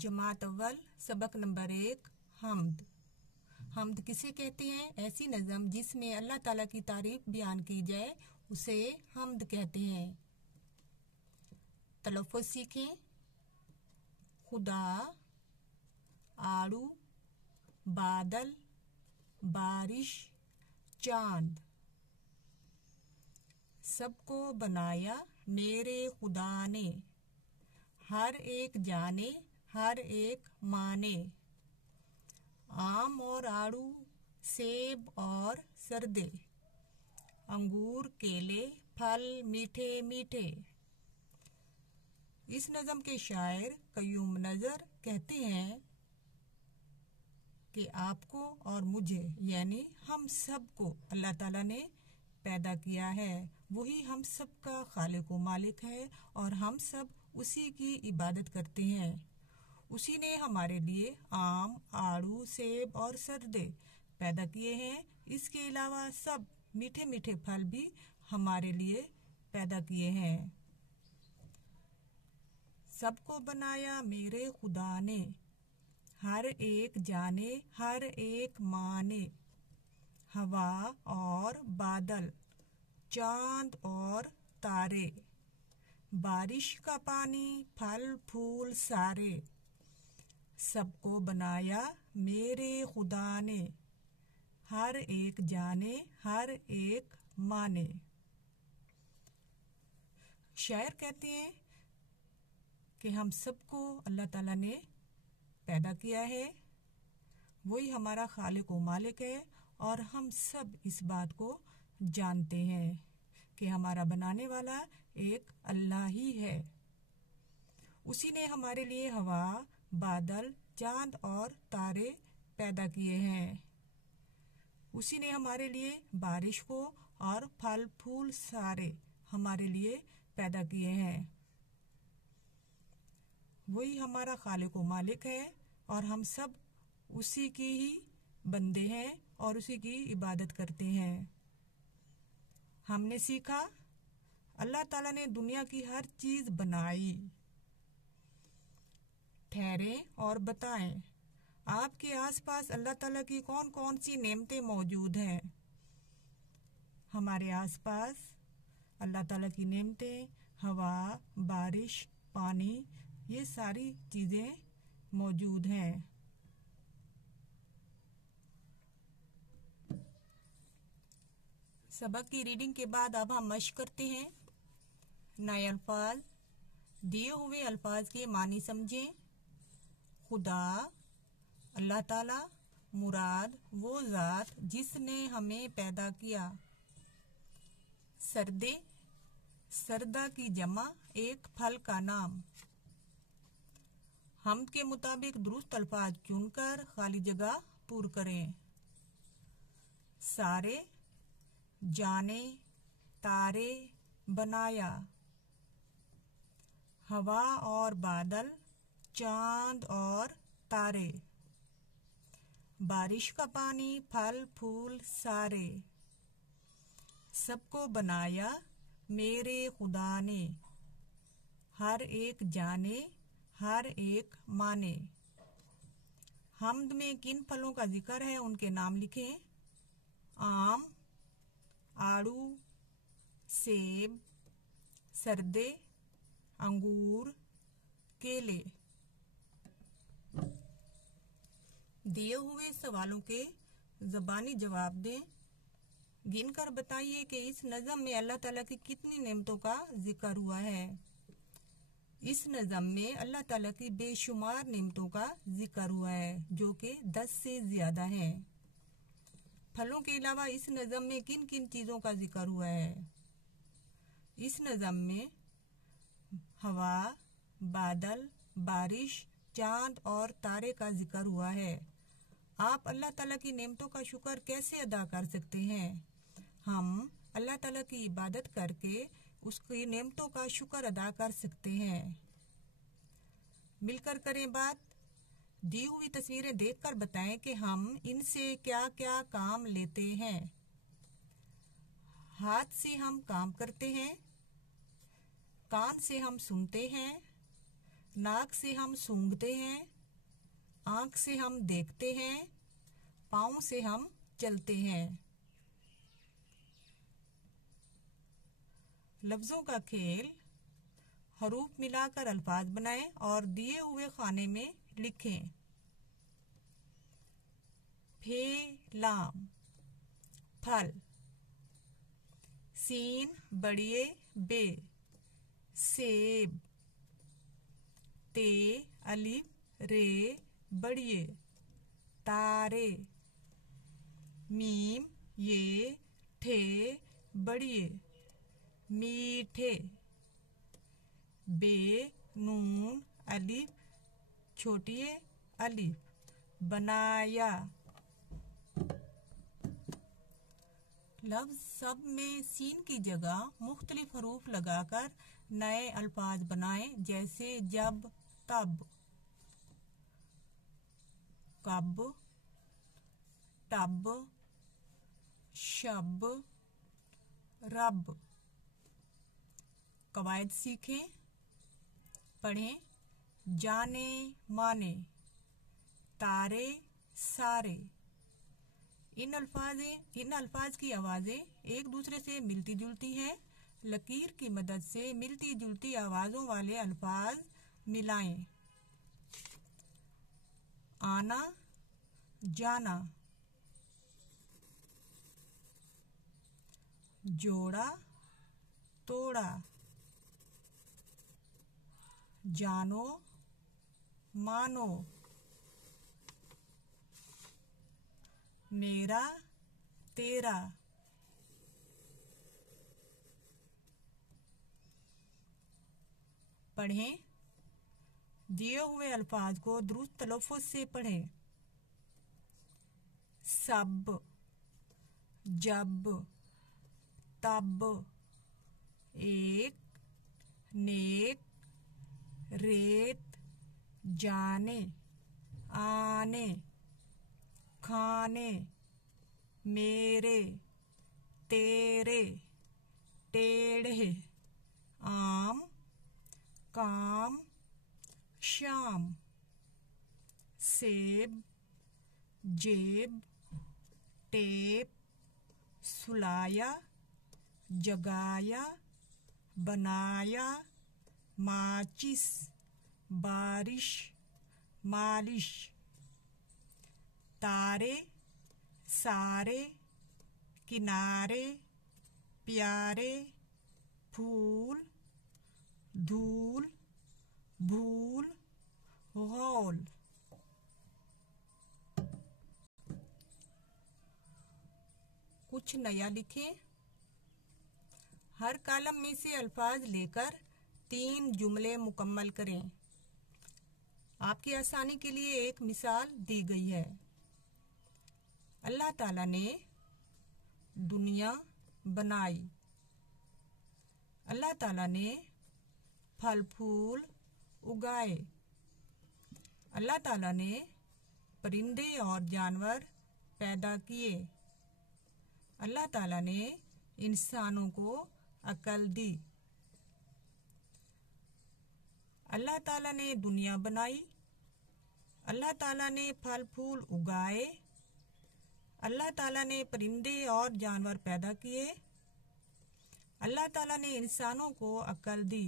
जमात अव्वल सबक नंबर 1 हम्द। हम्द किसे कहते हैं? ऐसी नज़म जिसमें अल्लाह ताला की तारीफ बयान की जाए उसे हम्द कहते हैं। तलफ़्फ़ुज़ सीखें। खुदा, आड़ू, बादल, बारिश, चांद। सबको बनाया मेरे खुदा ने, हर एक जाने हर एक माने। आम और आड़ू, सेब और सरदे, अंगूर केले फल मीठे मीठे। इस नज़म के शायर कयूम नज़र कहते हैं कि आपको और मुझे यानी हम सब को अल्लाह ताला ने पैदा किया है। वही हम सब का खालिक व मालिक है और हम सब उसी की इबादत करते हैं। उसी ने हमारे लिए आम, आड़ू, सेब और सरदे पैदा किए हैं। इसके अलावा सब मीठे मीठे फल भी हमारे लिए पैदा किए हैं। सबको बनाया मेरे खुदा ने, हर एक जाने हर एक माने। हवा और बादल, चांद और तारे, बारिश का पानी फल फूल सारे। सबको बनाया मेरे खुदा ने, हर एक जाने हर एक माने। शायर कहते हैं कि हम सबको अल्लाह ताला ने पैदा किया है। वही हमारा खालिक व मालिक है और हम सब इस बात को जानते हैं कि हमारा बनाने वाला एक अल्लाह ही है। उसी ने हमारे लिए हवा, बादल, चांद और तारे पैदा किए हैं। उसी ने हमारे लिए बारिश को और फल फूल सारे हमारे लिए पैदा किए हैं। वही हमारा खालिक व मालिक है और हम सब उसी की ही बंदे हैं और उसी की इबादत करते हैं। हमने सीखा अल्लाह ताला ने दुनिया की हर चीज बनाई। ठहरें और बताएं आपके आसपास अल्लाह ताला की कौन कौन सी नेमतें मौजूद हैं। हमारे आसपास अल्लाह ताला की नेमतें हवा, बारिश, पानी ये सारी चीजें मौजूद हैं। सबक की रीडिंग के बाद अब हम मश्क करते हैं। नए अल्फाज, दिए हुए अल्फाज के मानी समझें। खुदा, अल्लाह ताला, मुराद वो ज़ात जिसने हमें पैदा किया। सरदे, सरदा की जमा एक फल का नाम। हम्द के मुताबिक दुरुस्त अल्फाज चुनकर खाली जगह पूर करें। सारे, जाने, तारे, बनाया। हवा और बादल, चांद और तारे। बारिश का पानी फल फूल सारे। सबको बनाया मेरे खुदा ने, हर एक जाने हर एक माने। हम्द में किन फलों का जिक्र है उनके नाम लिखें। आम, आड़ू, सेब, सरदे, अंगूर, केले। दिए हुए सवालों के ज़बानी जवाब दें। गिनकर बताइए कि इस नज़म में अल्लाह ताला की कितनी नेमतों का जिक्र हुआ है। इस नज़म में अल्लाह ताला की बेशुमार नेमतों का जिक्र हुआ है जो कि 10 से ज़्यादा हैं। फलों के अलावा इस नज़म में किन किन चीज़ों का जिक्र हुआ है? इस नज़म में हवा, बादल, बारिश, चांद और तारे का जिक्र हुआ है। आप अल्लाह ताला की नेमतों का शुक्र कैसे अदा कर सकते हैं? हम अल्लाह ताला की इबादत करके उसकी नेमतों का शुक्र अदा कर सकते हैं। मिलकर करें बात। दी हुई तस्वीरें देखकर बताएं कि हम इनसे क्या क्या काम लेते हैं। हाथ से हम काम करते हैं, कान से हम सुनते हैं, नाक से हम सूंघते हैं, आँख से हम देखते हैं, पाँव से हम चलते हैं। लफ्ज़ों का खेल। हरूफ मिलाकर अल्फाज बनाएं और दिए हुए खाने में लिखें। फे लाम फल। सीन बड़िए बे सेब। ते अलिफ रे बड़िए तारे। मीम ये ठे बड़िए मीठे। बे नून अलिफ छोटिए अलिफ बनाया। लफ्ज़ सब में सीन की जगह मुख्तलिफ हरूफ लगाकर नए अल्फाज बनाएं, जैसे जब, तब, कब, तब, शब, रब। कवायद सीखें, पढ़ें। जाने माने, तारे सारे। इन अल्फाज की आवाज़ें एक दूसरे से मिलती जुलती हैं। लकीर की मदद से मिलती जुलती आवाज़ों वाले अल्फाज मिलाएं। आना जाना। जोड़ा तोड़ा। जानो मानो। मेरा तेरा। पढ़ें। दिए हुए अल्फाज को दुरुस्त तलफ़्फ़ुज़ से पढ़ें। सब, जब, तब, एक, नेक, रेत, जाने, आने, खाने, मेरे, तेरे, टेढ़े, आम, काम, शाम, सेब, जेब, टेप, सुलाया, जगाया, बनाया, माचिस, बारिश, मालिश। तारे सारे, किनारे, प्यारे, फूल, धूल, भूल, गौल। कुछ नया लिखें। हर कॉलम में से अल्फाज लेकर 3 जुमले मुकम्मल करें। आपकी आसानी के लिए एक मिसाल दी गई है। अल्लाह ताला ने दुनिया बनाई। अल्लाह ताला ने फल फूल उगाए। अल्लाह ताला ने परिंदे और जानवर पैदा किए। अल्लाह ताला ने इंसानों को अकल दी। अल्लाह ताला ने दुनिया बनाई। अल्लाह ताला ने फल फूल उगाए। अल्लाह ताला ने परिंदे और जानवर पैदा किए। अल्लाह ताला ने इंसानों को अकल दी।